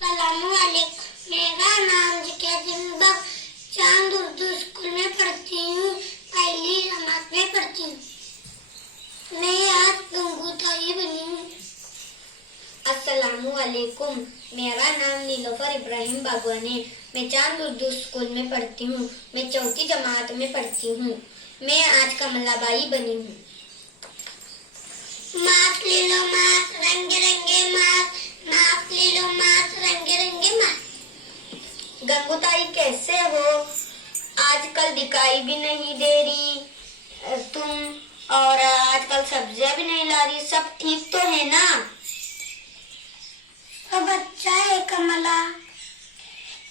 अस्सलामुअलैकुम। मेरा नाम जिक्र चांद उर्दू स्कूल में पढ़ती हूँ, पहली जमात में पढ़ती हूँ। मैं आज गंगूताई बनी हूँ। अस्सलामुअलैकुम। मेरा नाम नीलोफर इब्राहिम बागवान है। मैं चांद उर्दू स्कूल में पढ़ती हूँ। मैं चौथी जमात में पढ़ती हूँ। मैं आज कमलाबाई बनी हूँ। मास्क ले लो मास्क, रंगे रंगे मास्क, मास्क ले लो मास्क, रंगे रंगे मास्क। गंगूताई कैसे हो? आजकल दिखाई भी नहीं दे रही तुम, और आजकल सब्जियां भी नहीं ला रही। सब ठीक तो है ना? सब अच्छा है कमला।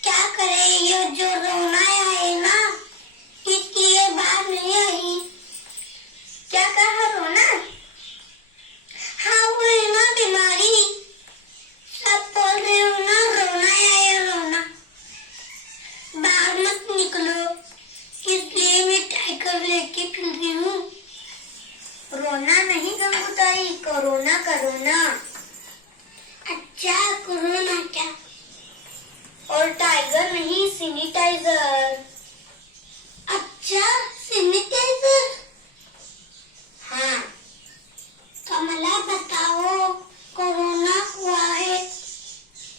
क्या करे, ये जो रोना है ना, इसलिए बाहर नहीं आई। क्या कहा रोना? हाँ वो है ना बीमारी, सब बोल रहे हो ना रोना है रोना, बाहर मत निकलो, इसलिए मैं टाइगर लेके फिर रही हूँ। रोना नहीं गंगूताई, कोरोना कोरोना। अच्छा कोरोना क्या? और टाइगर नहीं, सैनिटाइजर। अच्छा सैनिटाइजर। हाँ। कमला बताओ, कोरोना हुआ है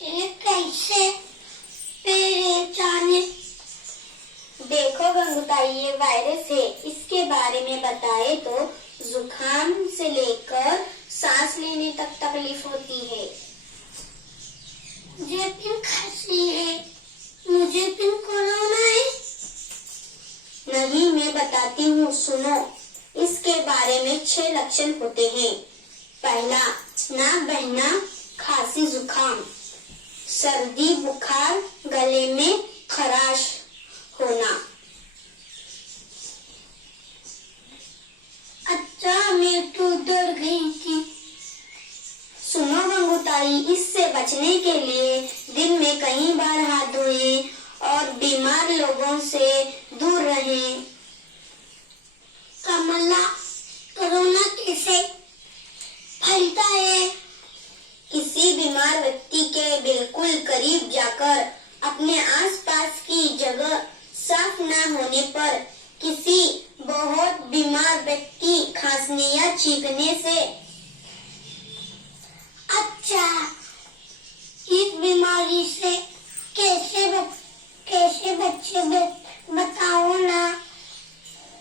ये कैसे पहचाने? देखो गंगूताई, ये वायरस है। इसके बारे में बताए तो जुकाम से लेकर सांस लेने तक तकलीफ होती है। मुझे भी खांसी है, मुझे भी कोरोना है। नहीं, मैं बताती हूँ, सुनो। इसके बारे में 6 लक्षण होते हैं। पहला, नाक बहना, खांसी जुकाम, सर्दी बुखार, गले में खराश होना। अच्छा मैं तो डर गई थी। सुनो गंगूताई, इससे बचने के लिए दिन में कई बार हाथ धोएं और बीमार लोगों से दूर रहें। कमला, कोरोना कैसे फैलता है? किसी बीमार व्यक्ति के बिल्कुल करीब जाकर अपने आसपास की जगह साफ न होने पर, किसी बहुत बीमार व्यक्ति खांसने या छींकने से। अच्छा, इस बीमारी से कैसे बच्चे बताओ ना।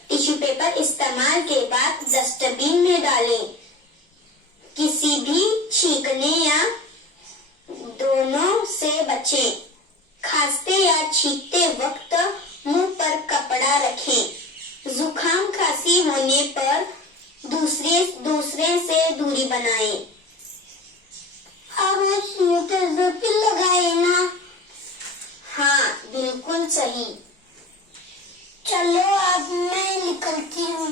टिश्यू पेपर इस्तेमाल के बाद डस्टबिन में डालें। किसी भी छींकने या दोनों से बचें। खांसते या छींकते वक्त मुंह पर कपड़ा रखें। जुकाम खांसी होने पर दूसरे से दूरी बनाएं। अब सैनिटाइजर भी लगाए ना? हाँ, बिल्कुल सही। चलो अब मैं निकलती हूँ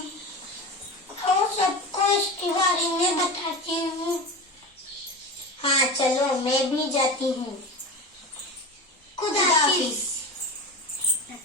और सबको इसके बारे में बताती हूँ। हाँ चलो, मैं भी जाती हूँ। खुदा हाफिज।